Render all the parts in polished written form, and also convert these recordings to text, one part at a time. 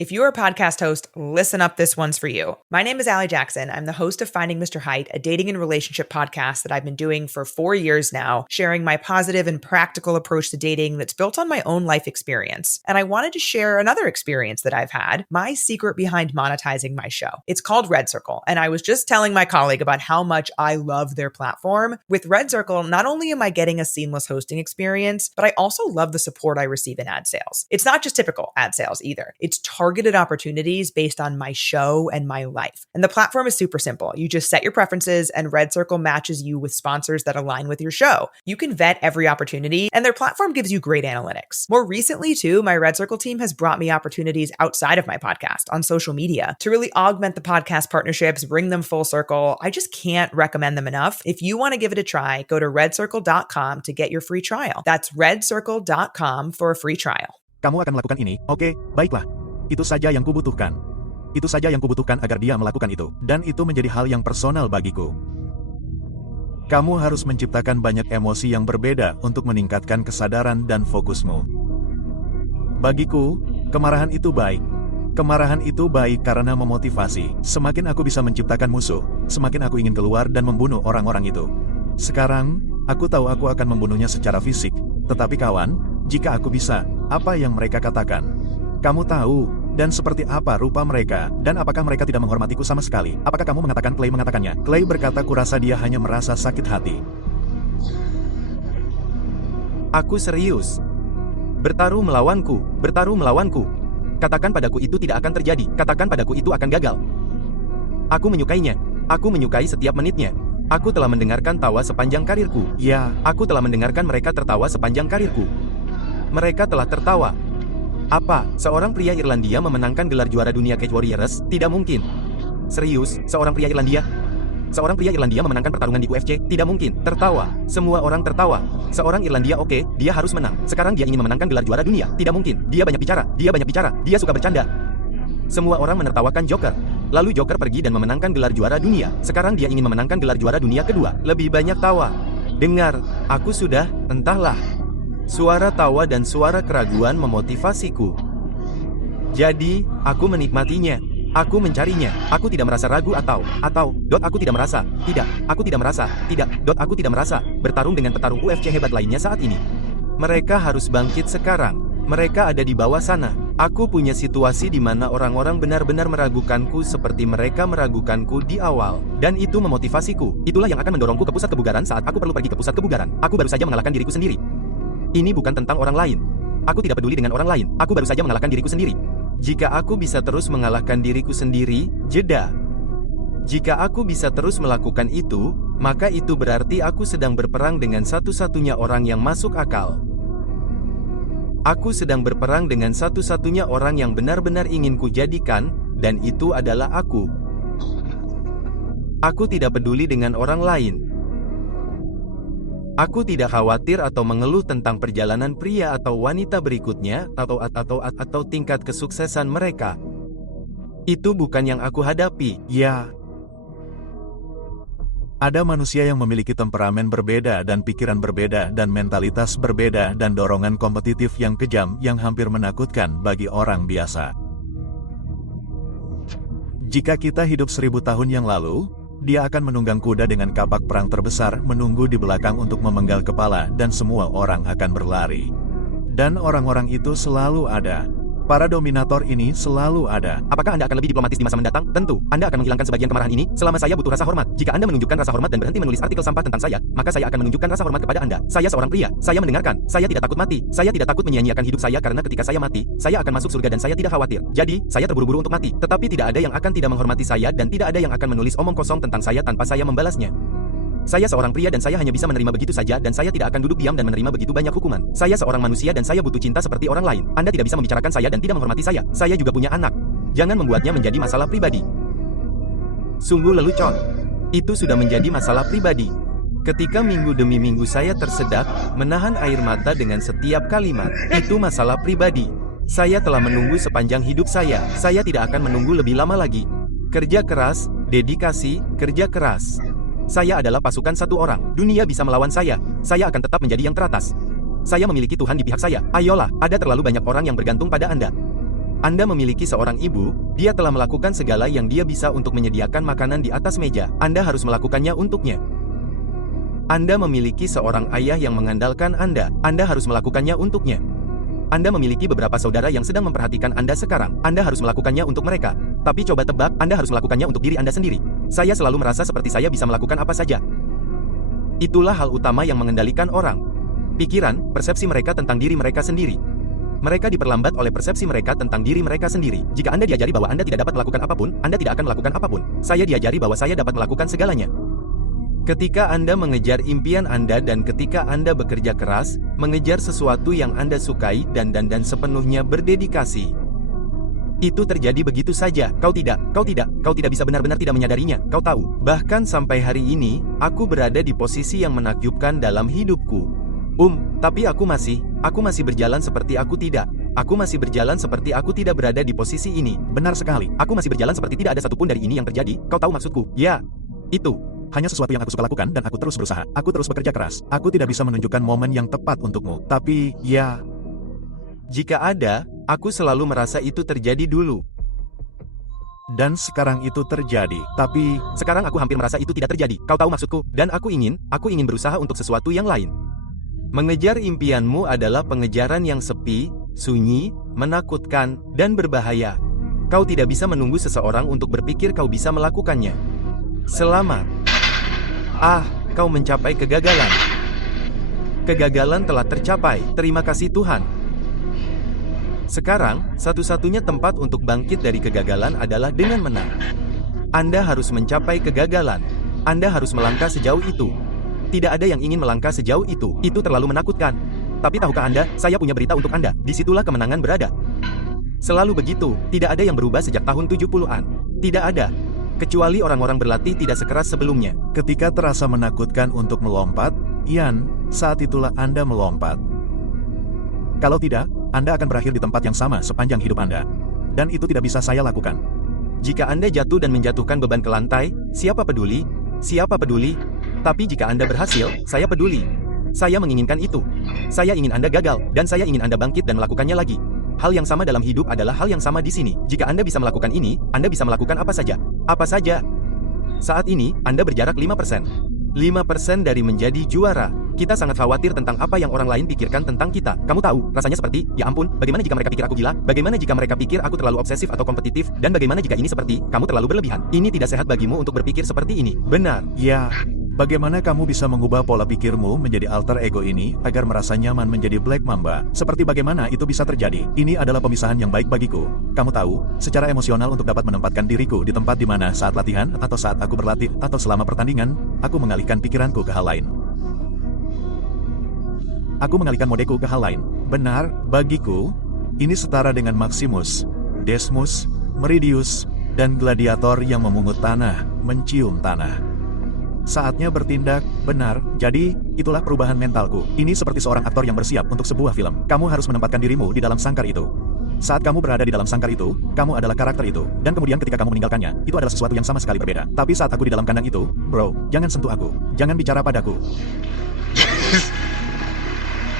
If you're a podcast host, listen up, this one's for you. My name is Allie Jackson. I'm the host of Finding Mr. Height, a dating and relationship podcast that I've been doing for 4 years now, sharing my positive and practical approach to dating that's built on my own life experience. And I wanted to share another experience that I've had, my secret behind monetizing my show. It's called Red Circle, and I was just telling my colleague about how much I love their platform. With Red Circle, not only am I getting a seamless hosting experience, but I also love the support I receive in ad sales. It's not just typical ad sales either. It's targeted opportunities based on my show and my life. And the platform is super simple. You just set your preferences and Red Circle matches you with sponsors that align with your show. You can vet every opportunity and their platform gives you great analytics. More recently too, my Red Circle team has brought me opportunities outside of my podcast on social media to really augment the podcast partnerships, bring them full circle. I just can't recommend them enough. If you want to give it a try, go to redcircle.com to get your free trial. That's redcircle.com for a free trial. Kamu akan melakukan ini, oke, baiklah. Itu saja yang kubutuhkan. Itu saja yang kubutuhkan agar dia melakukan itu. Dan itu menjadi hal yang personal bagiku. Kamu harus menciptakan banyak emosi yang berbeda untuk meningkatkan kesadaran dan fokusmu. Bagiku, kemarahan itu baik. Kemarahan itu baik karena memotivasi. Semakin aku bisa menciptakan musuh, semakin aku ingin keluar dan membunuh orang-orang itu. Sekarang, aku tahu aku akan membunuhnya secara fisik. Tetapi kawan, jika aku bisa, apa yang mereka katakan? Kamu tahu, dan seperti apa rupa mereka, dan apakah mereka tidak menghormatiku sama sekali? Apakah kamu mengatakan Clay mengatakannya? Clay berkata kurasa dia hanya merasa sakit hati. Aku serius. Bertaruh melawanku. Katakan padaku itu tidak akan terjadi, katakan padaku itu akan gagal. Aku menyukainya, aku menyukai setiap menitnya. Aku telah mendengarkan tawa sepanjang karirku. Ya, aku telah mendengarkan mereka tertawa sepanjang karirku. Mereka telah tertawa. Apa, seorang pria Irlandia memenangkan gelar juara dunia Cage Warriors? Tidak mungkin. Serius, seorang pria Irlandia? Seorang pria Irlandia memenangkan pertarungan di UFC? Tidak mungkin. Tertawa. Semua orang tertawa. Seorang Irlandia oke, dia harus menang. Sekarang dia ingin memenangkan gelar juara dunia? Tidak mungkin. Dia banyak bicara, dia suka bercanda. Semua orang menertawakan Joker. Lalu Joker pergi dan memenangkan gelar juara dunia. Sekarang dia ingin memenangkan gelar juara dunia kedua. Lebih banyak tawa. Dengar, aku sudah, entahlah. Suara tawa dan suara keraguan memotivasiku. Jadi, aku menikmatinya. Aku mencarinya. Aku tidak merasa ragu aku tidak merasa. Tidak, aku tidak merasa. Tidak, aku tidak merasa. Bertarung dengan petarung UFC hebat lainnya saat ini. Mereka harus bangkit sekarang. Mereka ada di bawah sana. Aku punya situasi di mana orang-orang benar-benar meragukanku seperti mereka meragukanku di awal. Dan itu memotivasiku. Itulah yang akan mendorongku ke pusat kebugaran saat aku perlu pergi ke pusat kebugaran. Aku baru saja mengalahkan diriku sendiri. Ini bukan tentang orang lain. Aku tidak peduli dengan orang lain. Aku baru saja mengalahkan diriku sendiri. Jika aku bisa terus mengalahkan diriku sendiri, jeda. Jika aku bisa terus melakukan itu, maka itu berarti aku sedang berperang dengan satu-satunya orang yang masuk akal. Aku sedang berperang dengan satu-satunya orang yang benar-benar ingin kujadikan, dan itu adalah aku. Aku tidak peduli dengan orang lain. Aku tidak khawatir atau mengeluh tentang perjalanan pria atau wanita berikutnya, atau tingkat kesuksesan mereka. Itu bukan yang aku hadapi. Ya. Ada manusia yang memiliki temperamen berbeda dan pikiran berbeda dan mentalitas berbeda dan dorongan kompetitif yang kejam yang hampir menakutkan bagi orang biasa. Jika kita hidup 1000 tahun yang lalu, dia akan menunggang kuda dengan kapak perang terbesar, menunggu di belakang untuk memenggal kepala, dan semua orang akan berlari. Dan orang-orang itu selalu ada. Para dominator ini selalu ada. Apakah Anda akan lebih diplomatis di masa mendatang? Tentu. Anda akan menghilangkan sebagian kemarahan ini. Selama saya butuh rasa hormat. Jika Anda menunjukkan rasa hormat dan berhenti menulis artikel sampah tentang saya, maka saya akan menunjukkan rasa hormat kepada Anda. Saya seorang pria. Saya mendengarkan. Saya tidak takut mati. Saya tidak takut menyia-nyiakan hidup saya karena ketika saya mati, saya akan masuk surga dan saya tidak khawatir. Jadi, saya terburu-buru untuk mati. Tetapi tidak ada yang akan tidak menghormati saya dan tidak ada yang akan menulis omong kosong tentang saya tanpa saya membalasnya. Saya seorang pria dan saya hanya bisa menerima begitu saja dan saya tidak akan duduk diam dan menerima begitu banyak hukuman. Saya seorang manusia dan saya butuh cinta seperti orang lain. Anda tidak bisa membicarakan saya dan tidak menghormati saya. Saya juga punya anak. Jangan membuatnya menjadi masalah pribadi. Sungguh lelucon. Itu sudah menjadi masalah pribadi. Ketika minggu demi minggu saya tersedak, menahan air mata dengan setiap kalimat. Itu masalah pribadi. Saya telah menunggu sepanjang hidup saya. Saya tidak akan menunggu lebih lama lagi. Kerja keras, dedikasi, kerja keras. Saya adalah pasukan satu orang. Dunia bisa melawan saya. Saya akan tetap menjadi yang teratas. Saya memiliki Tuhan di pihak saya. Ayolah, ada terlalu banyak orang yang bergantung pada Anda. Anda memiliki seorang ibu, dia telah melakukan segala yang dia bisa untuk menyediakan makanan di atas meja. Anda harus melakukannya untuknya. Anda memiliki seorang ayah yang mengandalkan Anda harus melakukannya untuknya. Anda memiliki beberapa saudara yang sedang memperhatikan Anda sekarang. Anda harus melakukannya untuk mereka. Tapi coba tebak, Anda harus melakukannya untuk diri Anda sendiri. Saya selalu merasa seperti saya bisa melakukan apa saja. Itulah hal utama yang mengendalikan orang. Pikiran, persepsi mereka tentang diri mereka sendiri. Mereka diperlambat oleh persepsi mereka tentang diri mereka sendiri. Jika Anda diajari bahwa Anda tidak dapat melakukan apapun, Anda tidak akan melakukan apapun. Saya diajari bahwa saya dapat melakukan segalanya. Ketika Anda mengejar impian Anda dan ketika Anda bekerja keras, mengejar sesuatu yang Anda sukai dan sepenuhnya berdedikasi, itu terjadi begitu saja. Kau tidak bisa benar-benar tidak menyadarinya. Kau tahu, bahkan sampai hari ini, aku berada di posisi yang menakjubkan dalam hidupku. Tapi aku masih berjalan seperti aku tidak. Aku masih berjalan seperti aku tidak berada di posisi ini. Benar sekali. Aku masih berjalan seperti tidak ada satupun dari ini yang terjadi. Kau tahu maksudku? Ya, itu. Hanya sesuatu yang aku suka lakukan dan aku terus berusaha. Aku terus bekerja keras. Aku tidak bisa menunjukkan momen yang tepat untukmu. Tapi, ya. Jika ada, aku selalu merasa itu terjadi dulu. Dan sekarang itu terjadi. Tapi, sekarang aku hampir merasa itu tidak terjadi. Kau tahu maksudku? Dan aku ingin berusaha untuk sesuatu yang lain. Mengejar impianmu adalah pengejaran yang sepi, sunyi, menakutkan, dan berbahaya. Kau tidak bisa menunggu seseorang untuk berpikir kau bisa melakukannya. Selamat. Kau mencapai kegagalan. Kegagalan telah tercapai. Terima kasih Tuhan. Sekarang, satu-satunya tempat untuk bangkit dari kegagalan adalah dengan menang. Anda harus mencapai kegagalan. Anda harus melangkah sejauh itu. Tidak ada yang ingin melangkah sejauh itu. Itu terlalu menakutkan. Tapi tahukah Anda, saya punya berita untuk Anda. Disitulah kemenangan berada. Selalu begitu, tidak ada yang berubah sejak tahun 70-an. Tidak ada. Kecuali orang-orang berlatih tidak sekeras sebelumnya. Ketika terasa menakutkan untuk melompat, Ian, saat itulah Anda melompat. Kalau tidak, Anda akan berakhir di tempat yang sama sepanjang hidup Anda. Dan itu tidak bisa saya lakukan. Jika Anda jatuh dan menjatuhkan beban ke lantai, siapa peduli? Siapa peduli? Tapi jika Anda berhasil, saya peduli. Saya menginginkan itu. Saya ingin Anda gagal, dan saya ingin Anda bangkit dan melakukannya lagi. Hal yang sama dalam hidup adalah hal yang sama di sini. Jika Anda bisa melakukan ini, Anda bisa melakukan apa saja. Apa saja. Saat ini, Anda berjarak 5%. 5% dari menjadi juara. Kita sangat khawatir tentang apa yang orang lain pikirkan tentang kita. Kamu tahu, rasanya seperti, ya ampun, bagaimana jika mereka pikir aku gila? Bagaimana jika mereka pikir aku terlalu obsesif atau kompetitif? Dan bagaimana jika ini seperti, kamu terlalu berlebihan? Ini tidak sehat bagimu untuk berpikir seperti ini. Benar. Ya. Bagaimana kamu bisa mengubah pola pikirmu menjadi alter ego ini agar merasa nyaman menjadi Black Mamba? Seperti bagaimana itu bisa terjadi? Ini adalah pemisahan yang baik bagiku. Kamu tahu, secara emosional untuk dapat menempatkan diriku di tempat di mana saat latihan, atau saat aku berlatih, atau selama pertandingan, aku mengalihkan pikiranku ke hal lain. Aku mengalihkan modeku ke hal lain. Benar, bagiku, ini setara dengan Maximus, Decimus, Meridius, dan gladiator yang memungut tanah, mencium tanah. Saatnya bertindak, benar, jadi, itulah perubahan mentalku. Ini seperti seorang aktor yang bersiap untuk sebuah film. Kamu harus menempatkan dirimu di dalam sangkar itu. Saat kamu berada di dalam sangkar itu, kamu adalah karakter itu. Dan kemudian ketika kamu meninggalkannya, itu adalah sesuatu yang sama sekali berbeda. Tapi saat aku di dalam kandang itu, bro, jangan sentuh aku. Jangan bicara padaku.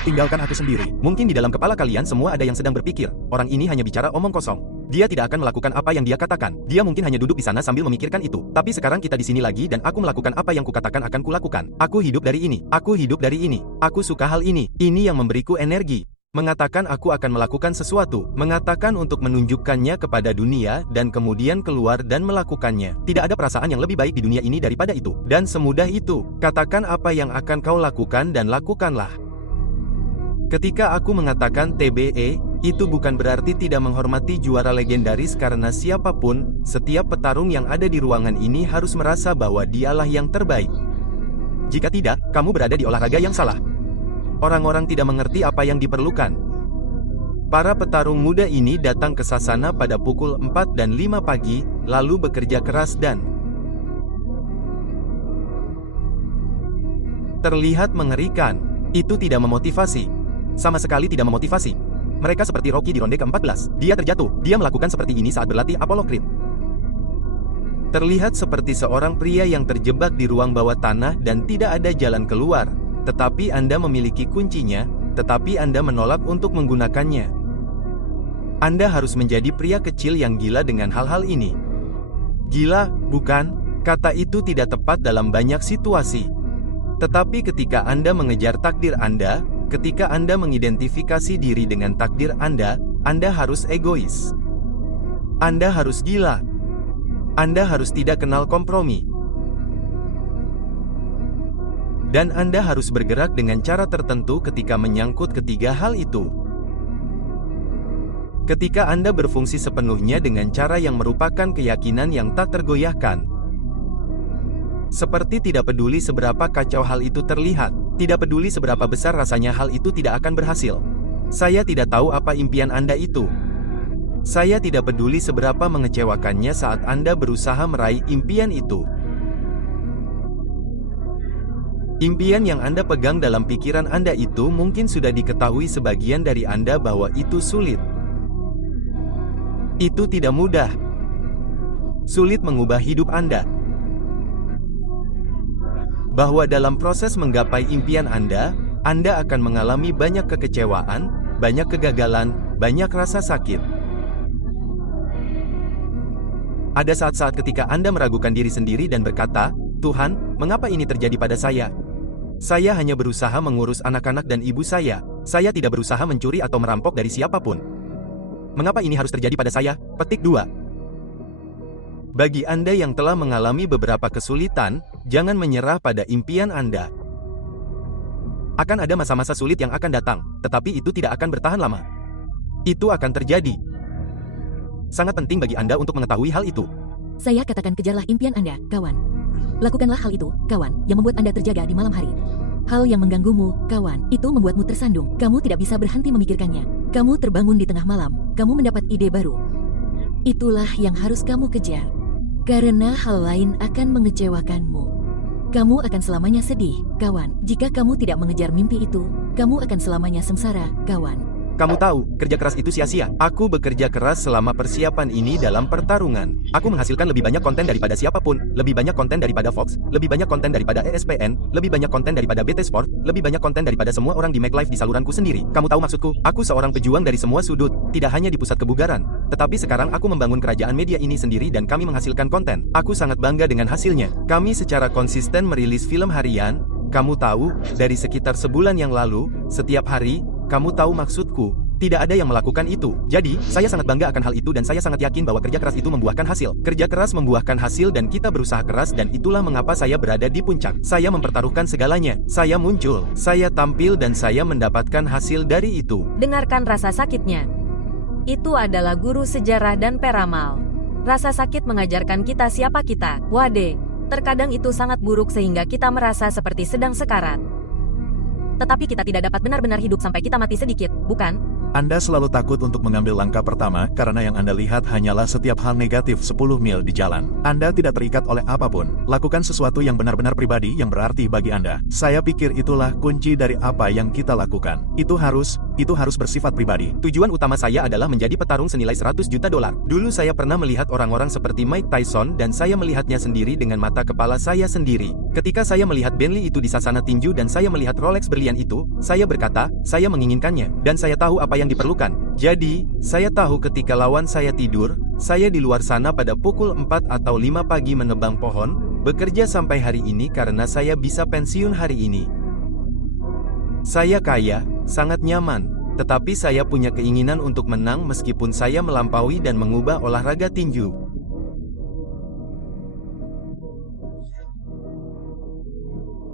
Tinggalkan aku sendiri. Mungkin di dalam kepala kalian semua ada yang sedang berpikir, orang ini hanya bicara omong kosong. Dia tidak akan melakukan apa yang dia katakan. Dia mungkin hanya duduk di sana sambil memikirkan itu. Tapi sekarang kita di sini lagi dan aku melakukan apa yang kukatakan akan kulakukan. Aku hidup dari ini. Aku hidup dari ini. Aku suka hal ini. Ini yang memberiku energi. Mengatakan aku akan melakukan sesuatu. Mengatakan untuk menunjukkannya kepada dunia dan kemudian keluar dan melakukannya. Tidak ada perasaan yang lebih baik di dunia ini daripada itu. Dan semudah itu. Katakan apa yang akan kau lakukan dan lakukanlah. Ketika aku mengatakan TBE, itu bukan berarti tidak menghormati juara legendaris karena siapapun, setiap petarung yang ada di ruangan ini harus merasa bahwa dialah yang terbaik. Jika tidak, kamu berada di olahraga yang salah. Orang-orang tidak mengerti apa yang diperlukan. Para petarung muda ini datang ke Sasana pada pukul 4 dan 5 pagi, lalu bekerja keras dan terlihat mengerikan. Itu tidak memotivasi. Sama sekali tidak memotivasi. Mereka seperti Rocky di ronde ke-14. Dia terjatuh. Dia melakukan seperti ini saat berlatih Apollo Creed. Terlihat seperti seorang pria yang terjebak di ruang bawah tanah dan tidak ada jalan keluar. Tetapi Anda memiliki kuncinya, tetapi Anda menolak untuk menggunakannya. Anda harus menjadi pria kecil yang gila dengan hal-hal ini. Gila, bukan? Kata itu tidak tepat dalam banyak situasi. Tetapi ketika Anda mengejar takdir Anda, ketika Anda mengidentifikasi diri dengan takdir Anda harus egois. Anda harus gila. Anda harus tidak kenal kompromi. Dan Anda harus bergerak dengan cara tertentu ketika menyangkut ketiga hal itu. Ketika Anda berfungsi sepenuhnya dengan cara yang merupakan keyakinan yang tak tergoyahkan. Seperti tidak peduli seberapa kacau hal itu terlihat, tidak peduli seberapa besar rasanya hal itu tidak akan berhasil. Saya tidak tahu apa impian Anda itu. Saya tidak peduli seberapa mengecewakannya saat Anda berusaha meraih impian itu. Impian yang Anda pegang dalam pikiran Anda itu mungkin sudah diketahui sebagian dari Anda bahwa itu sulit. Itu tidak mudah. Sulit mengubah hidup Anda. Bahwa dalam proses menggapai impian Anda akan mengalami banyak kekecewaan, banyak kegagalan, banyak rasa sakit. Ada saat-saat ketika Anda meragukan diri sendiri dan berkata, "Tuhan, mengapa ini terjadi pada saya? Saya hanya berusaha mengurus anak-anak dan ibu saya. Saya tidak berusaha mencuri atau merampok dari siapapun. Mengapa ini harus terjadi pada saya?" Petik 2. Bagi Anda yang telah mengalami beberapa kesulitan, jangan menyerah pada impian Anda. Akan ada masa-masa sulit yang akan datang, tetapi itu tidak akan bertahan lama. Itu akan terjadi. Sangat penting bagi Anda untuk mengetahui hal itu. Saya katakan kejarlah impian Anda, kawan. Lakukanlah hal itu, kawan, yang membuat Anda terjaga di malam hari. Hal yang mengganggumu, kawan, itu membuatmu tersandung. Kamu tidak bisa berhenti memikirkannya. Kamu terbangun di tengah malam, kamu mendapat ide baru. Itulah yang harus kamu kejar. Karena hal lain akan mengecewakanmu. Kamu akan selamanya sedih, kawan. Jika kamu tidak mengejar mimpi itu, kamu akan selamanya sengsara, kawan. Kamu tahu, kerja keras itu sia-sia. Aku bekerja keras selama persiapan ini dalam pertarungan. Aku menghasilkan lebih banyak konten daripada siapapun, lebih banyak konten daripada Fox, lebih banyak konten daripada ESPN, lebih banyak konten daripada BT Sport, lebih banyak konten daripada semua orang di McLive di saluranku sendiri. Kamu tahu maksudku? Aku seorang pejuang dari semua sudut, tidak hanya di pusat kebugaran. Tetapi sekarang aku membangun kerajaan media ini sendiri dan kami menghasilkan konten. Aku sangat bangga dengan hasilnya. Kami secara konsisten merilis film harian. Kamu tahu, dari sekitar sebulan yang lalu, setiap hari, kamu tahu maksudku, tidak ada yang melakukan itu. Jadi, saya sangat bangga akan hal itu dan saya sangat yakin bahwa kerja keras itu membuahkan hasil. Kerja keras membuahkan hasil dan kita berusaha keras dan itulah mengapa saya berada di puncak. Saya mempertaruhkan segalanya. Saya muncul, saya tampil dan saya mendapatkan hasil dari itu. Dengarkan rasa sakitnya. Itu adalah guru sejarah dan peramal. Rasa sakit mengajarkan kita siapa kita. Wade, terkadang itu sangat buruk sehingga kita merasa seperti sedang sekarat. Tetapi kita tidak dapat benar-benar hidup sampai kita mati sedikit, bukan? Anda selalu takut untuk mengambil langkah pertama karena yang Anda lihat hanyalah setiap hal negatif 10 mil di jalan. Anda tidak terikat oleh apapun. Lakukan sesuatu yang benar-benar pribadi yang berarti bagi Anda. Saya pikir itulah kunci dari apa yang kita lakukan. Itu harus bersifat pribadi. Tujuan utama saya adalah menjadi petarung senilai $100 juta. Dulu saya pernah melihat orang-orang seperti Mike Tyson dan saya melihatnya sendiri dengan mata kepala saya sendiri. Ketika saya melihat Bentley itu di sasana tinju dan saya melihat Rolex berlian itu, saya berkata, saya menginginkannya, dan saya tahu apa yang diperlukan. Jadi, saya tahu ketika lawan saya tidur, saya di luar sana pada pukul 4 atau 5 pagi menebang pohon, bekerja sampai hari ini karena saya bisa pensiun hari ini. Saya kaya, sangat nyaman, tetapi saya punya keinginan untuk menang meskipun saya melampaui dan mengubah olahraga tinju.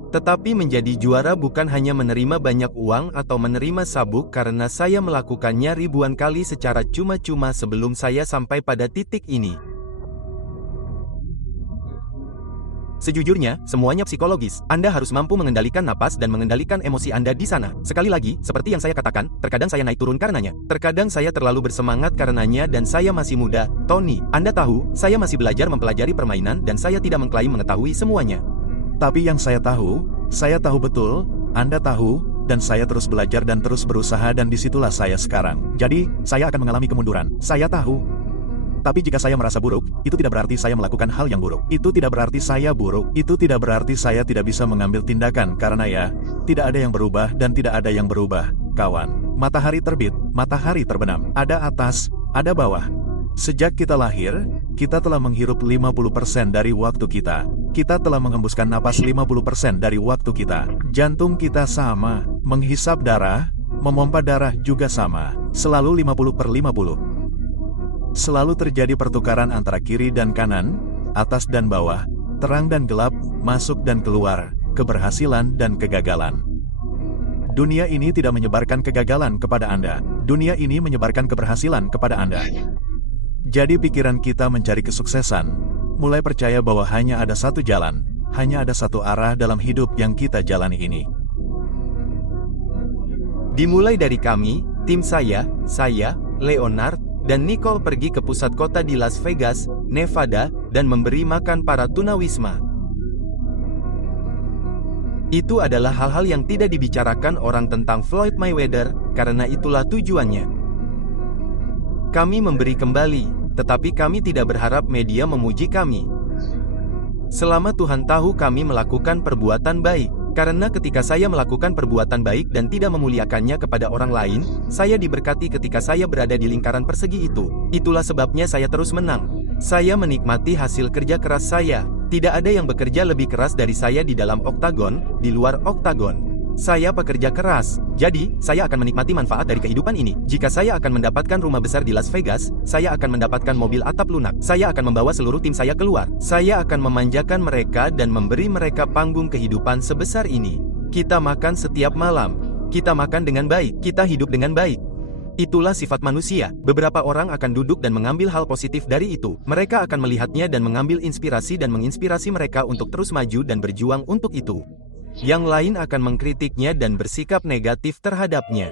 Tetapi menjadi juara bukan hanya menerima banyak uang atau menerima sabuk karena saya melakukannya ribuan kali secara cuma-cuma sebelum saya sampai pada titik ini. Sejujurnya, semuanya psikologis. Anda harus mampu mengendalikan napas dan mengendalikan emosi Anda di sana. Sekali lagi, seperti yang saya katakan, terkadang saya naik turun karenanya. Terkadang saya terlalu bersemangat karenanya dan saya masih muda. Tony, Anda tahu, saya masih belajar mempelajari permainan dan saya tidak mengklaim mengetahui semuanya. Tapi yang saya tahu betul, Anda tahu, dan saya terus belajar dan terus berusaha dan disitulah saya sekarang. Jadi, saya akan mengalami kemunduran. Saya tahu. Tapi jika saya merasa buruk, itu tidak berarti saya melakukan hal yang buruk. Itu tidak berarti saya buruk. Itu tidak berarti saya tidak bisa mengambil tindakan karena ya, tidak ada yang berubah dan tidak ada yang berubah. kawan. Matahari terbit, matahari terbenam. Ada atas, ada bawah. Sejak kita lahir, kita telah menghirup 50% dari waktu kita. Kita telah menghembuskan napas 50% dari waktu kita. Jantung kita sama, menghisap darah, memompa darah juga sama. Selalu 50/50. Selalu terjadi pertukaran antara kiri dan kanan, atas dan bawah, terang dan gelap, masuk dan keluar, keberhasilan dan kegagalan. Dunia ini tidak menyebarkan kegagalan kepada Anda. Dunia ini menyebarkan keberhasilan kepada Anda. Jadi pikiran kita mencari kesuksesan, mulai percaya bahwa hanya ada satu jalan, hanya ada satu arah dalam hidup yang kita jalani ini. Dimulai dari kami, tim saya, Leonard, dan Nicole pergi ke pusat kota di Las Vegas, Nevada, dan memberi makan para tunawisma. Itu adalah hal-hal yang tidak dibicarakan orang tentang Floyd Mayweather, karena itulah tujuannya. Kami memberi kembali, tetapi kami tidak berharap media memuji kami. Selama Tuhan tahu kami melakukan perbuatan baik, karena ketika saya melakukan perbuatan baik dan tidak memuliakannya kepada orang lain, saya diberkati ketika saya berada di lingkaran persegi itu. Itulah sebabnya saya terus menang. Saya menikmati hasil kerja keras saya. Tidak ada yang bekerja lebih keras dari saya di dalam oktagon, di luar oktagon. Saya pekerja keras, jadi saya akan menikmati manfaat dari kehidupan ini. Jika saya akan mendapatkan rumah besar di Las Vegas, saya akan mendapatkan mobil atap lunak. Saya akan membawa seluruh tim saya keluar. Saya akan memanjakan mereka dan memberi mereka panggung kehidupan sebesar ini. Kita makan setiap malam. Kita makan dengan baik. Kita hidup dengan baik. Itulah sifat manusia. Beberapa orang akan duduk dan mengambil hal positif dari itu. Mereka akan melihatnya dan mengambil inspirasi dan menginspirasi mereka untuk terus maju dan berjuang untuk itu. Yang lain akan mengkritiknya dan bersikap negatif terhadapnya.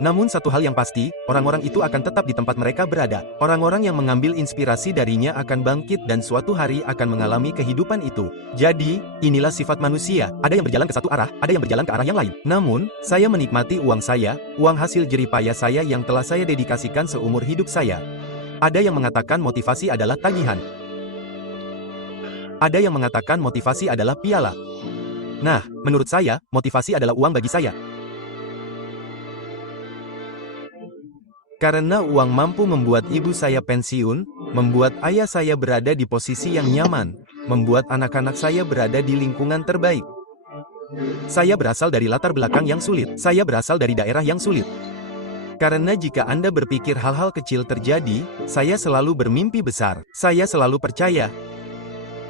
Namun satu hal yang pasti, orang-orang itu akan tetap di tempat mereka berada. Orang-orang yang mengambil inspirasi darinya akan bangkit dan suatu hari akan mengalami kehidupan itu. Jadi, inilah sifat manusia. Ada yang berjalan ke satu arah, ada yang berjalan ke arah yang lain. Namun, saya menikmati uang saya, uang hasil jerih payah saya yang telah saya dedikasikan seumur hidup saya. Ada yang mengatakan motivasi adalah tagihan. Ada yang mengatakan motivasi adalah piala. Nah, menurut saya, motivasi adalah uang bagi saya. Karena uang mampu membuat ibu saya pensiun, membuat ayah saya berada di posisi yang nyaman, membuat anak-anak saya berada di lingkungan terbaik. Saya berasal dari latar belakang yang sulit. Saya berasal dari daerah yang sulit. Karena jika Anda berpikir hal-hal kecil terjadi, saya selalu bermimpi besar. Saya selalu percaya.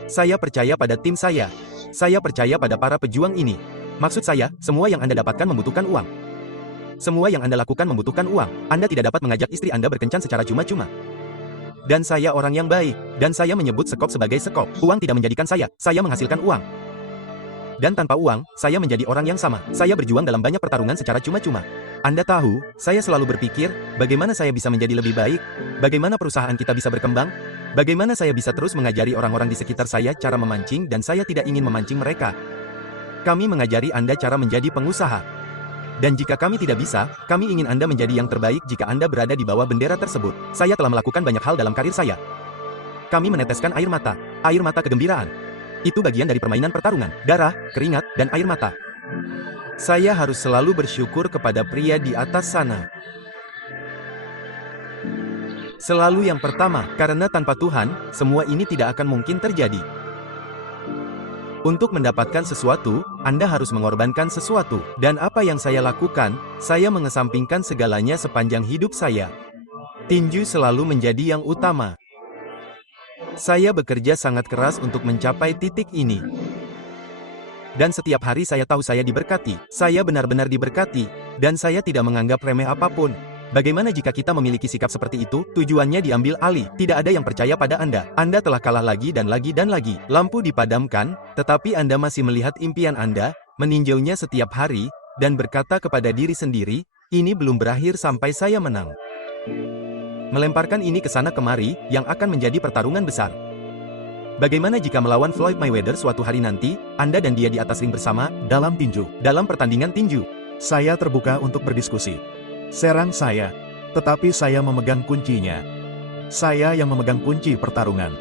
Saya percaya pada tim saya. Saya percaya pada para pejuang ini. Maksud saya, semua yang Anda dapatkan membutuhkan uang. Semua yang Anda lakukan membutuhkan uang. Anda tidak dapat mengajak istri Anda berkencan secara cuma-cuma. Dan saya orang yang baik. Dan saya menyebut sekop sebagai sekop. Uang tidak menjadikan saya menghasilkan uang. Dan tanpa uang, saya menjadi orang yang sama. Saya berjuang dalam banyak pertarungan secara cuma-cuma. Anda tahu, saya selalu berpikir, bagaimana saya bisa menjadi lebih baik? Bagaimana perusahaan kita bisa berkembang? Bagaimana saya bisa terus mengajari orang-orang di sekitar saya cara memancing dan saya tidak ingin memancing mereka? Kami mengajari Anda cara menjadi pengusaha. Dan jika kami tidak bisa, kami ingin Anda menjadi yang terbaik jika Anda berada di bawah bendera tersebut. Saya telah melakukan banyak hal dalam karir saya. Kami meneteskan air mata kegembiraan. Itu bagian dari permainan pertarungan, darah, keringat, dan air mata. Saya harus selalu bersyukur kepada pria di atas sana. Selalu yang pertama, karena tanpa Tuhan, semua ini tidak akan mungkin terjadi. Untuk mendapatkan sesuatu, Anda harus mengorbankan sesuatu. Dan apa yang saya lakukan, saya mengesampingkan segalanya sepanjang hidup saya. Tinju selalu menjadi yang utama. Saya bekerja sangat keras untuk mencapai titik ini. Dan setiap hari saya tahu saya diberkati. Saya benar-benar diberkati. Dan saya tidak menganggap remeh apapun. Bagaimana jika kita memiliki sikap seperti itu? Tujuannya diambil alih. Tidak ada yang percaya pada Anda. Anda telah kalah lagi dan lagi dan lagi. Lampu dipadamkan, tetapi Anda masih melihat impian Anda, meninjaunya setiap hari, dan berkata kepada diri sendiri, ini belum berakhir sampai saya menang. Melemparkan ini ke sana kemari, yang akan menjadi pertarungan besar. Bagaimana jika melawan Floyd Mayweather suatu hari nanti, Anda dan dia di atas ring bersama, Dalam tinju, dalam pertandingan tinju? saya terbuka untuk berdiskusi. Serang saya, tetapi saya memegang kuncinya. Saya yang memegang kunci pertarungan.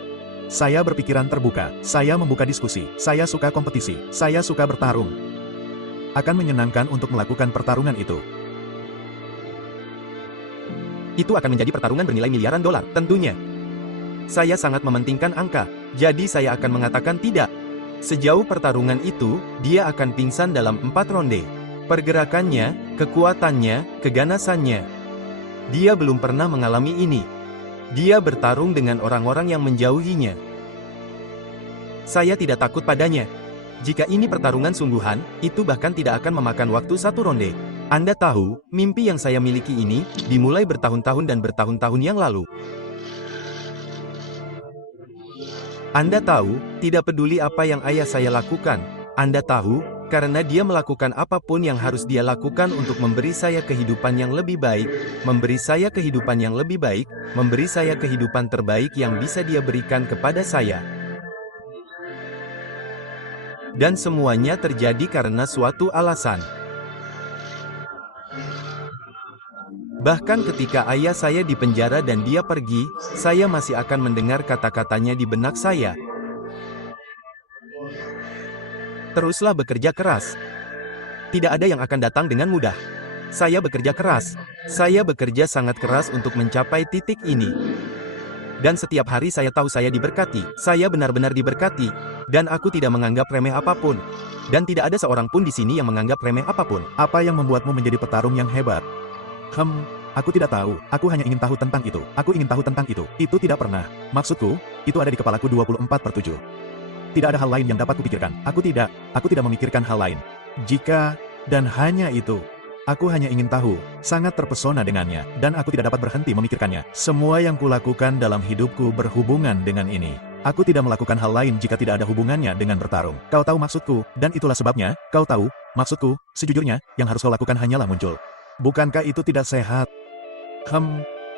Saya berpikiran terbuka, saya membuka diskusi, saya suka kompetisi, saya suka bertarung. Akan menyenangkan untuk melakukan pertarungan itu. Itu akan menjadi pertarungan bernilai miliaran dolar, tentunya. Saya sangat mementingkan angka, jadi saya akan mengatakan tidak. Sejauh pertarungan itu, dia akan pingsan dalam 4 ronde. Pergerakannya, kekuatannya, keganasannya. Dia belum pernah mengalami ini. Dia bertarung dengan orang-orang yang menjauhinya. Saya tidak takut padanya. Jika ini pertarungan sungguhan, itu bahkan tidak akan memakan waktu 1 ronde. Anda tahu, mimpi yang saya miliki ini, dimulai bertahun-tahun dan bertahun-tahun yang lalu. Anda tahu, tidak peduli apa yang ayah saya lakukan. Anda tahu, karena dia melakukan apapun yang harus dia lakukan untuk memberi saya kehidupan yang lebih baik, memberi saya kehidupan yang lebih baik, memberi saya kehidupan terbaik yang bisa dia berikan kepada saya. Dan semuanya terjadi karena suatu alasan. Bahkan ketika ayah saya di penjara dan dia pergi, saya masih akan mendengar kata-katanya di benak saya. Teruslah bekerja keras. Tidak ada yang akan datang dengan mudah. Saya bekerja keras. Saya bekerja sangat keras untuk mencapai titik ini. Dan setiap hari saya tahu saya diberkati. Saya benar-benar diberkati. Dan aku tidak menganggap remeh apapun. Dan tidak ada seorang pun di sini yang menganggap remeh apapun. Apa yang membuatmu menjadi petarung yang hebat? Aku tidak tahu. Aku hanya ingin tahu tentang itu. Aku ingin tahu tentang itu. Itu tidak pernah. Maksudku, itu ada di kepalaku 24/7. Tidak ada hal lain yang dapat kupikirkan. Aku tidak memikirkan hal lain. Jika, dan hanya itu. Aku hanya ingin tahu, sangat terpesona dengannya, dan aku tidak dapat berhenti memikirkannya. Semua yang kulakukan dalam hidupku berhubungan dengan ini. Aku tidak melakukan hal lain jika tidak ada hubungannya dengan bertarung. Kau tahu maksudku, dan itulah sebabnya, kau tahu, maksudku, sejujurnya, yang harus kau lakukan hanyalah muncul. Bukankah itu tidak sehat?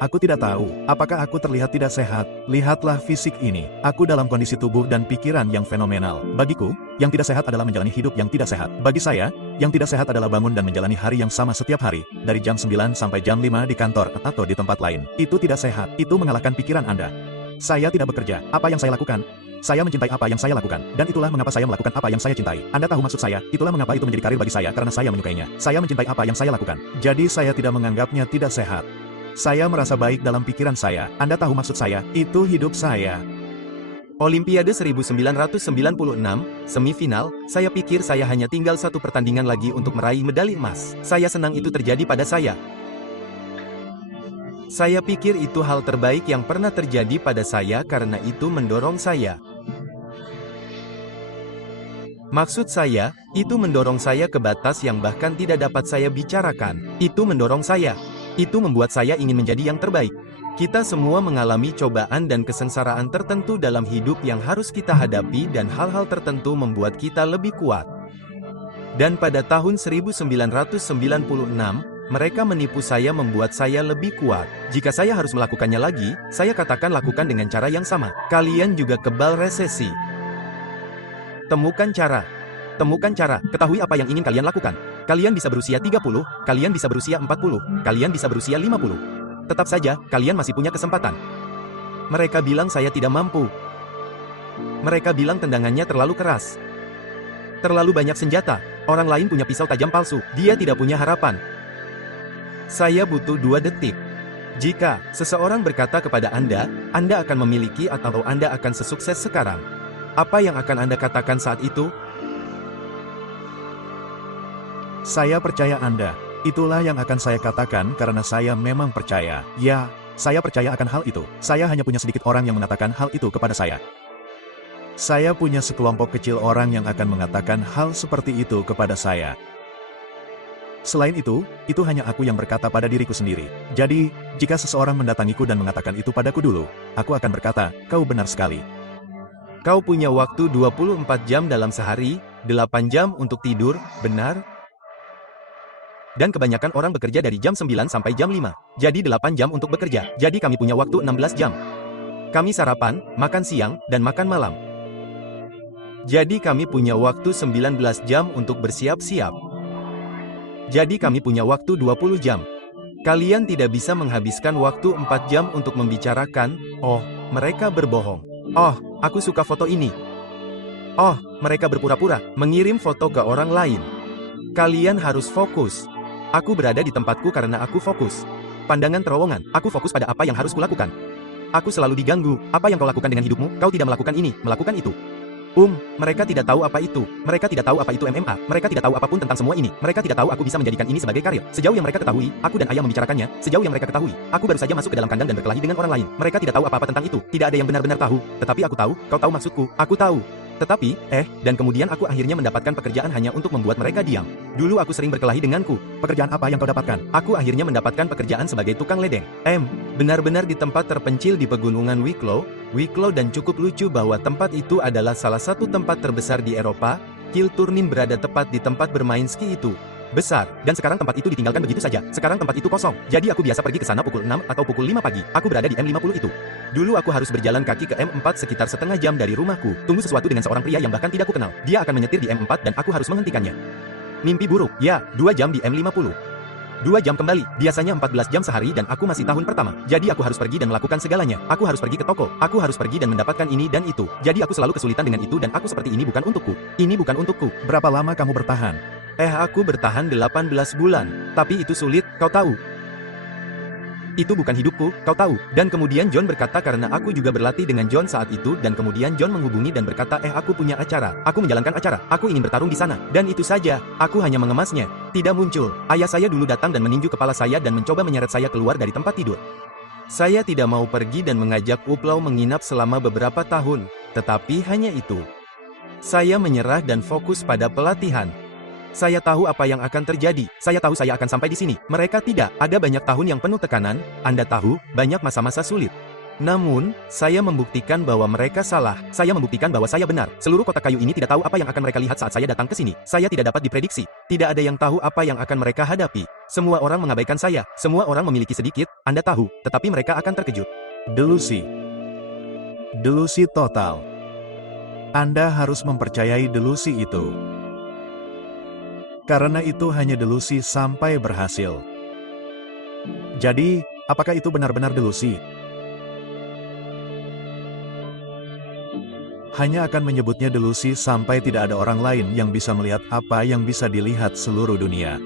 Aku tidak tahu, apakah aku terlihat tidak sehat. Lihatlah fisik ini. Aku dalam kondisi tubuh dan pikiran yang fenomenal. Bagiku, yang tidak sehat adalah menjalani hidup yang tidak sehat. Bagi saya, yang tidak sehat adalah bangun dan menjalani hari yang sama setiap hari, dari jam 9 sampai jam 5 di kantor atau di tempat lain. Itu tidak sehat. Itu mengalahkan pikiran Anda. Saya tidak bekerja. Apa yang saya lakukan? Saya mencintai apa yang saya lakukan, dan itulah mengapa saya melakukan apa yang saya cintai. Anda tahu maksud saya, itulah mengapa itu menjadi karir bagi saya, karena saya menyukainya. Saya mencintai apa yang saya lakukan. Jadi saya tidak menganggapnya tidak sehat. Saya merasa baik dalam pikiran saya. Anda tahu maksud saya, itu hidup saya. Olimpiade 1996, semifinal, saya pikir saya hanya tinggal 1 pertandingan lagi untuk meraih medali emas. Saya senang itu terjadi pada saya. Saya pikir itu hal terbaik yang pernah terjadi pada saya karena itu mendorong saya. Maksud saya, itu mendorong saya ke batas yang bahkan tidak dapat saya bicarakan. Itu mendorong saya. Itu membuat saya ingin menjadi yang terbaik. Kita semua mengalami cobaan dan kesengsaraan tertentu dalam hidup yang harus kita hadapi dan hal-hal tertentu membuat kita lebih kuat. Dan pada tahun 1996, mereka menipu saya membuat saya lebih kuat. Jika saya harus melakukannya lagi, saya katakan lakukan dengan cara yang sama. Kalian juga kebal resesi. Temukan cara. Temukan cara, ketahui apa yang ingin kalian lakukan. Kalian bisa berusia 30, kalian bisa berusia 40, kalian bisa berusia 50. Tetap saja, kalian masih punya kesempatan. Mereka bilang saya tidak mampu. Mereka bilang tendangannya terlalu keras. Terlalu banyak senjata. Orang lain punya pisau tajam palsu. Dia tidak punya harapan. Saya butuh 2 detik. Jika seseorang berkata kepada Anda akan memiliki atau Anda akan sesukses sekarang. Apa yang akan Anda katakan saat itu? Saya percaya Anda. Itulah yang akan saya katakan karena saya memang percaya. Ya, saya percaya akan hal itu. Saya hanya punya sedikit orang yang mengatakan hal itu kepada saya. Saya punya sekelompok kecil orang yang akan mengatakan hal seperti itu kepada saya. Selain itu hanya aku yang berkata pada diriku sendiri. Jadi, jika seseorang mendatangiku dan mengatakan itu padaku dulu, aku akan berkata, kau benar sekali. Kau punya waktu 24 jam dalam sehari, 8 jam untuk tidur, benar? Dan kebanyakan orang bekerja dari jam 9 sampai jam 5. Jadi 8 jam untuk bekerja. Jadi kami punya waktu 16 jam. Kami sarapan, makan siang, dan makan malam. Jadi kami punya waktu 19 jam untuk bersiap-siap. Jadi kami punya waktu 20 jam. Kalian tidak bisa menghabiskan waktu 4 jam untuk membicarakan, oh, mereka berbohong. Oh, aku suka foto ini. Oh, mereka berpura-pura, mengirim foto ke orang lain. Kalian harus fokus. Aku berada di tempatku karena aku fokus. Pandangan terowongan. Aku fokus pada apa yang harus kulakukan. Aku selalu diganggu. Apa yang kau lakukan dengan hidupmu? Kau tidak melakukan ini, melakukan itu. Mereka tidak tahu apa itu. Mereka tidak tahu apa itu MMA. Mereka tidak tahu apapun tentang semua ini. Mereka tidak tahu aku bisa menjadikan ini sebagai karir. Sejauh yang mereka ketahui, aku dan ayah membicarakannya. Sejauh yang mereka ketahui, aku baru saja masuk ke dalam kandang dan berkelahi dengan orang lain. Mereka tidak tahu apa-apa tentang itu. Tidak ada yang benar-benar tahu. Tetapi aku tahu, kau tahu maksudku. Aku tahu. Tetapi, dan kemudian aku akhirnya mendapatkan pekerjaan hanya untuk membuat mereka diam. Dulu aku sering berkelahi denganku. Pekerjaan apa yang kau dapatkan? Aku akhirnya mendapatkan pekerjaan sebagai tukang ledeng. Benar-benar di tempat terpencil di pegunungan Wicklow dan cukup lucu bahwa tempat itu adalah salah satu tempat terbesar di Eropa. Kilturnin berada tepat di tempat bermain ski itu. Besar, dan sekarang tempat itu ditinggalkan begitu saja. Sekarang tempat itu kosong. Jadi aku biasa pergi ke sana pukul 6 atau pukul 5 pagi. Aku berada di M50 itu. Dulu aku harus berjalan kaki ke M4 sekitar setengah jam dari rumahku. Tunggu sesuatu dengan seorang pria yang bahkan tidak kukenal. Dia akan menyetir di M4 dan aku harus menghentikannya. Mimpi buruk. Ya, 2 jam di M50. 2 jam kembali. Biasanya 14 jam sehari dan aku masih tahun pertama. Jadi aku harus pergi dan melakukan segalanya. Aku harus pergi ke toko. Aku harus pergi dan mendapatkan ini dan itu. Jadi aku selalu kesulitan dengan itu dan aku seperti ini bukan untukku. Ini bukan untukku. Berapa lama kamu bertahan? Aku bertahan 18 bulan. Tapi itu sulit, kau tahu. Itu bukan hidupku, kau tahu. Dan kemudian John berkata karena aku juga berlatih dengan John saat itu dan kemudian John menghubungi dan berkata aku punya acara. Aku menjalankan acara. Aku ingin bertarung di sana. Dan itu saja. Aku hanya mengemasnya. Tidak muncul. Ayah saya dulu datang dan meninju kepala saya dan mencoba menyeret saya keluar dari tempat tidur. Saya tidak mau pergi dan mengajak Uplau menginap selama beberapa tahun. Tetapi hanya itu. Saya menyerah dan fokus pada pelatihan. Saya tahu apa yang akan terjadi. Saya tahu saya akan sampai di sini. Mereka tidak. Ada banyak tahun yang penuh tekanan. Anda tahu, banyak masa-masa sulit. Namun, saya membuktikan bahwa mereka salah. Saya membuktikan bahwa saya benar. Seluruh kotak kayu ini tidak tahu apa yang akan mereka lihat saat saya datang ke sini. Saya tidak dapat diprediksi. Tidak ada yang tahu apa yang akan mereka hadapi. Semua orang mengabaikan saya. Semua orang memiliki sedikit, Anda tahu, tetapi mereka akan terkejut. Delusi. Delusi total. Anda harus mempercayai delusi itu. Karena itu hanya delusi sampai berhasil. Jadi, apakah itu benar-benar delusi? Hanya akan menyebutnya delusi sampai tidak ada orang lain yang bisa melihat apa yang bisa dilihat seluruh dunia.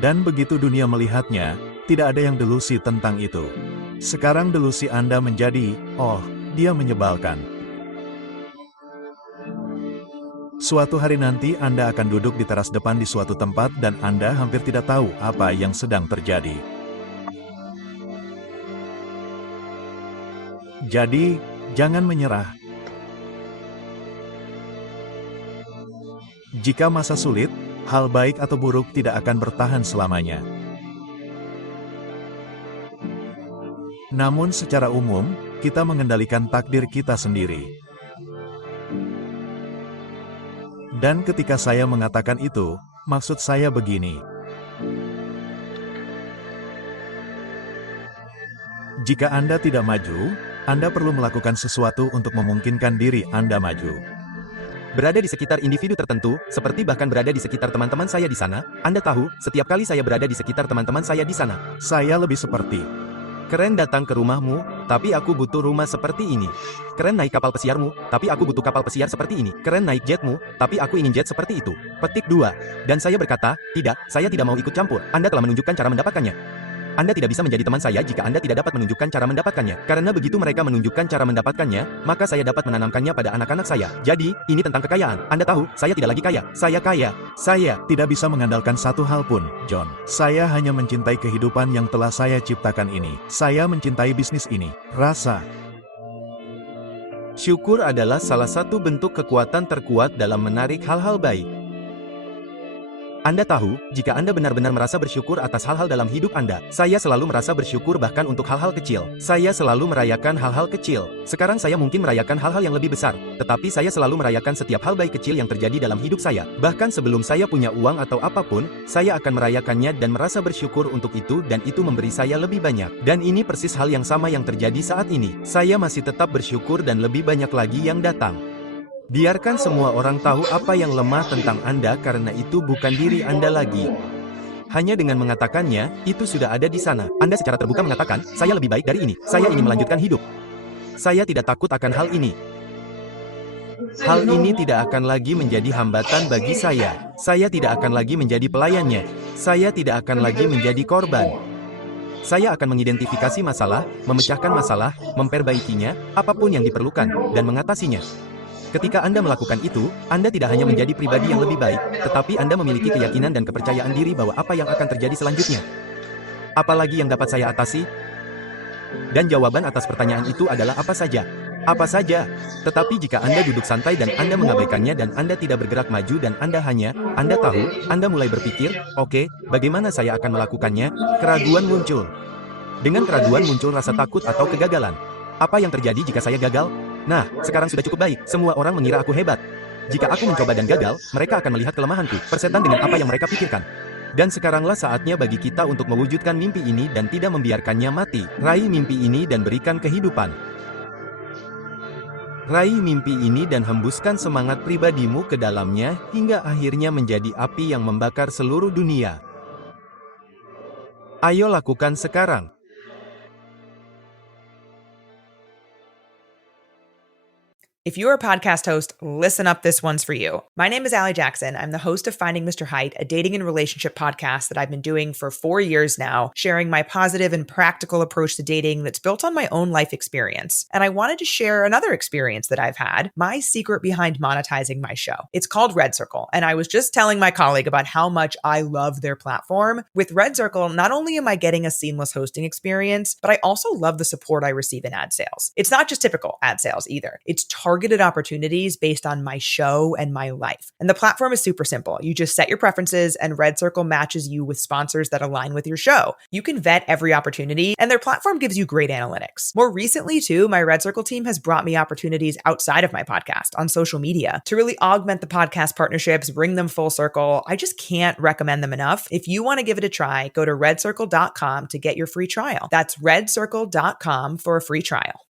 Dan begitu dunia melihatnya, tidak ada yang delusi tentang itu. Sekarang delusi Anda menjadi, dia menyebalkan. Suatu hari nanti Anda akan duduk di teras depan di suatu tempat dan Anda hampir tidak tahu apa yang sedang terjadi. Jadi, jangan menyerah. Jika masa sulit, hal baik atau buruk tidak akan bertahan selamanya. Namun secara umum, kita mengendalikan takdir kita sendiri. Dan ketika saya mengatakan itu, maksud saya begini. Jika Anda tidak maju, Anda perlu melakukan sesuatu untuk memungkinkan diri Anda maju. Berada di sekitar individu tertentu, seperti bahkan berada di sekitar teman-teman saya di sana, Anda tahu, setiap kali saya berada di sekitar teman-teman saya di sana. Saya lebih seperti, keren datang ke rumahmu, tapi aku butuh rumah seperti ini. Keren naik kapal pesiarmu, tapi aku butuh kapal pesiar seperti ini. Keren naik jetmu, tapi aku ingin jet seperti itu. Petik 2. Dan saya berkata, tidak, saya tidak mau ikut campur. Anda telah menunjukkan cara mendapatkannya. Anda tidak bisa menjadi teman saya jika Anda tidak dapat menunjukkan cara mendapatkannya. Karena begitu mereka menunjukkan cara mendapatkannya, maka saya dapat menanamkannya pada anak-anak saya. Jadi, ini tentang kekayaan. Anda tahu, saya tidak lagi kaya. Saya kaya. Saya tidak bisa mengandalkan satu hal pun, John. Saya hanya mencintai kehidupan yang telah saya ciptakan ini. Saya mencintai bisnis ini. Rasa syukur adalah salah satu bentuk kekuatan terkuat dalam menarik hal-hal baik. Anda tahu, jika Anda benar-benar merasa bersyukur atas hal-hal dalam hidup Anda, saya selalu merasa bersyukur bahkan untuk hal-hal kecil. Saya selalu merayakan hal-hal kecil. Sekarang saya mungkin merayakan hal-hal yang lebih besar, tetapi saya selalu merayakan setiap hal baik kecil yang terjadi dalam hidup saya. Bahkan sebelum saya punya uang atau apapun, saya akan merayakannya dan merasa bersyukur untuk itu dan itu memberi saya lebih banyak. Dan ini persis hal yang sama yang terjadi saat ini. Saya masih tetap bersyukur dan lebih banyak lagi yang datang. Biarkan semua orang tahu apa yang lemah tentang Anda karena itu bukan diri Anda lagi. Hanya dengan mengatakannya, itu sudah ada di sana. Anda secara terbuka mengatakan, saya lebih baik dari ini. Saya ingin melanjutkan hidup. Saya tidak takut akan hal ini. Hal ini tidak akan lagi menjadi hambatan bagi saya. Saya tidak akan lagi menjadi pelayannya. Saya tidak akan lagi menjadi korban. Saya akan mengidentifikasi masalah, memecahkan masalah, memperbaikinya, apapun yang diperlukan, dan mengatasinya. Ketika Anda melakukan itu, Anda tidak hanya menjadi pribadi yang lebih baik, tetapi Anda memiliki keyakinan dan kepercayaan diri bahwa apa yang akan terjadi selanjutnya. Apalagi yang dapat saya atasi? Dan jawaban atas pertanyaan itu adalah apa saja. Apa saja. Tetapi jika Anda duduk santai dan Anda mengabaikannya dan Anda tidak bergerak maju dan Anda tahu, Anda mulai berpikir, oke, bagaimana saya akan melakukannya? Keraguan muncul. Dengan keraguan muncul rasa takut atau kegagalan. Apa yang terjadi jika saya gagal? Nah, sekarang sudah cukup baik. Semua orang mengira aku hebat. Jika aku mencoba dan gagal, mereka akan melihat kelemahanku, persetan dengan apa yang mereka pikirkan. Dan sekaranglah saatnya bagi kita untuk mewujudkan mimpi ini dan tidak membiarkannya mati. Raih mimpi ini dan berikan kehidupan. Raih mimpi ini dan hembuskan semangat pribadimu ke dalamnya hingga akhirnya menjadi api yang membakar seluruh dunia. Ayo lakukan sekarang. If you're a podcast host, listen up, this one's for you. My name is Allie Jackson. I'm the host of Finding Mr. Height, a dating and relationship podcast that I've been doing for 4 years now, sharing my positive and practical approach to dating that's built on my own life experience. And I wanted to share another experience that I've had, my secret behind monetizing my show. It's called Red Circle, and I was just telling my colleague about how much I love their platform. With Red Circle, not only am I getting a seamless hosting experience, but I also love the support I receive in ad sales. It's not just typical ad sales either. It's targeted opportunities based on my show and my life. And the platform is super simple. You just set your preferences and Red Circle matches you with sponsors that align with your show. You can vet every opportunity and their platform gives you great analytics. More recently too, my Red Circle team has brought me opportunities outside of my podcast on social media to really augment the podcast partnerships, bring them full circle. I just can't recommend them enough. If you want to give it a try, go to redcircle.com to get your free trial. That's redcircle.com for a free trial.